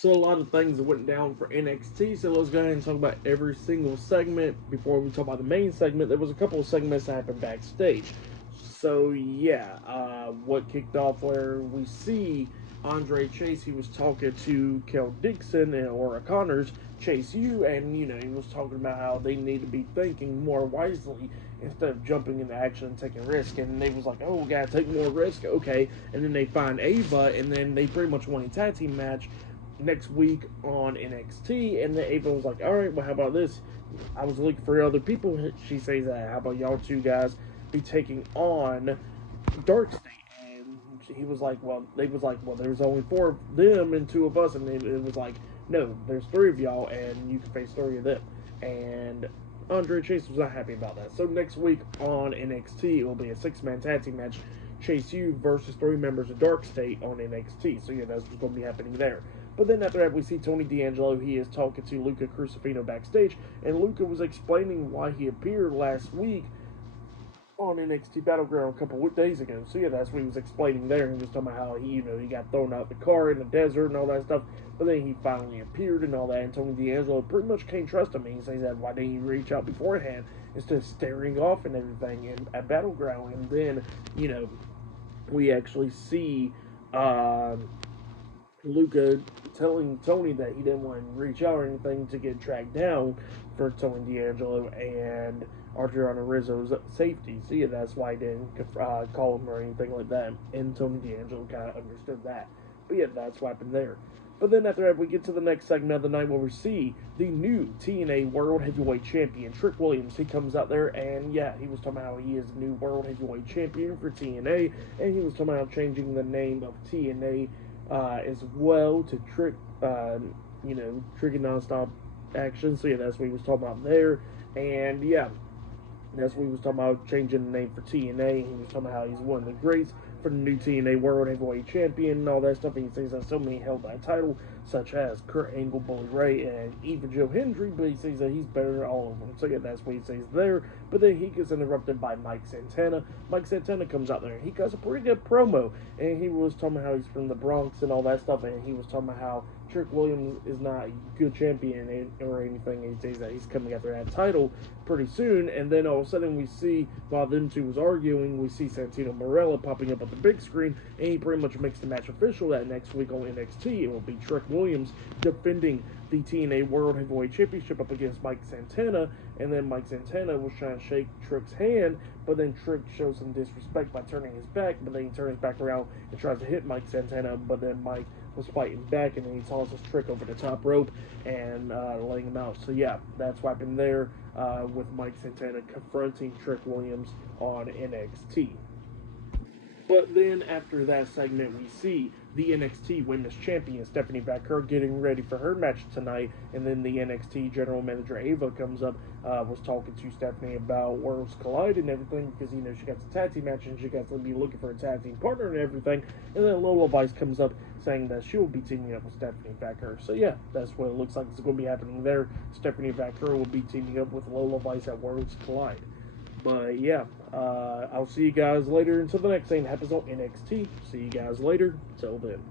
So a lot of things that went down for NXT. So let's go ahead and talk about every single segment. Before we talk about the main segment, there was a couple of segments that happened backstage. So yeah, what kicked off where we see Andre Chase, he was talking to Kel Dixon and Laura Connors, Chase U, and he was talking about how they need to be thinking more wisely instead of jumping into action and taking risk. And they was like, oh, we gotta take more risk, okay. And then they find Ava, and then they pretty much won a tag team match next week on NXT. And then Ava was like, all right, well, how about this? I was looking for other people. She says, how about y'all two guys be taking on Dark State? And he was like, well, they was like, well, there's only four of them and two of us. And it was like, no, there's three of y'all, and you can face three of them. And Andre Chase was not happy about that. So next week on NXT, it will be a six-man tag team match. Chase U versus three members of Dark State on NXT. So yeah, that's what's going to be happening there. But then after that, we see Tony D'Angelo. He is talking to Luca Crucifino backstage, and Luca was explaining why he appeared last week on NXT Battleground a couple of days ago. So yeah, that's what he was explaining there. He was talking about how he got thrown out the car in the desert and all that stuff. But then he finally appeared and all that. And Tony D'Angelo pretty much can't trust him. And he says that why didn't you reach out beforehand instead of staring off and everything at Battleground? And then we actually see Luca telling Tony that he didn't want to reach out or anything to get tracked down for Tony D'Angelo and Adriano Rizzo's safety. So yeah, that's why he didn't call him or anything like that. And Tony D'Angelo kind of understood that. But yeah, that's what happened there. But then after that, we get to the next segment of the night where we see the new TNA World Heavyweight Champion, Trick Williams. He comes out there, and yeah, he was talking about how he is the new World Heavyweight Champion for TNA, and he was talking about changing the name of TNA as well to Trick Nonstop Action. So yeah, that's what he was talking about there. And yeah, that's what he was talking about, changing the name for TNA. He was talking about how he's one of the greats for the new TNA World Heavyweight Champion and all that stuff. And he says that so many held that title, such as Kurt Angle, Bully Ray, and even Joe Hendry, but he says that he's better than all of them. So yeah, that's what he says there. But then he gets interrupted by Mike Santana. Mike Santana comes out there and he does a pretty good promo, and he was talking about how he's from the Bronx and all that stuff, and he was talking about how Trick Williams is not a good champion or anything. He says that he's coming after that title pretty soon, and then all of a sudden we see, while them two was arguing, we see Santino Marella popping up on the big screen, and he pretty much makes the match official that next week on NXT. It will be Trick Williams defending the TNA World Heavyweight Championship up against Mike Santana, and then Mike Santana was trying to shake Trick's hand, but then Trick shows some disrespect by turning his back, but then he turns back around and tries to hit Mike Santana, but then Mike was fighting back, and then he tosses Trick over the top rope and laying him out. So yeah, that's what happened there with Mike Santana confronting Trick Williams on NXT. But then after that segment, we see the NXT Women's Champion Stephanie Vaquer getting ready for her match tonight, and then the NXT General Manager Ava comes up, was talking to Stephanie about Worlds Collide and everything, because she got the tag team match and she got to be looking for a tag team partner and everything. And then Lola Vice comes up saying that she will be teaming up with Stephanie Vaquer. So yeah, that's what it looks like is going to be happening there. Stephanie Vaquer will be teaming up with Lola Vice at Worlds Collide. But yeah, I'll see you guys later until the next thing happens on NXT. See you guys later. Till then.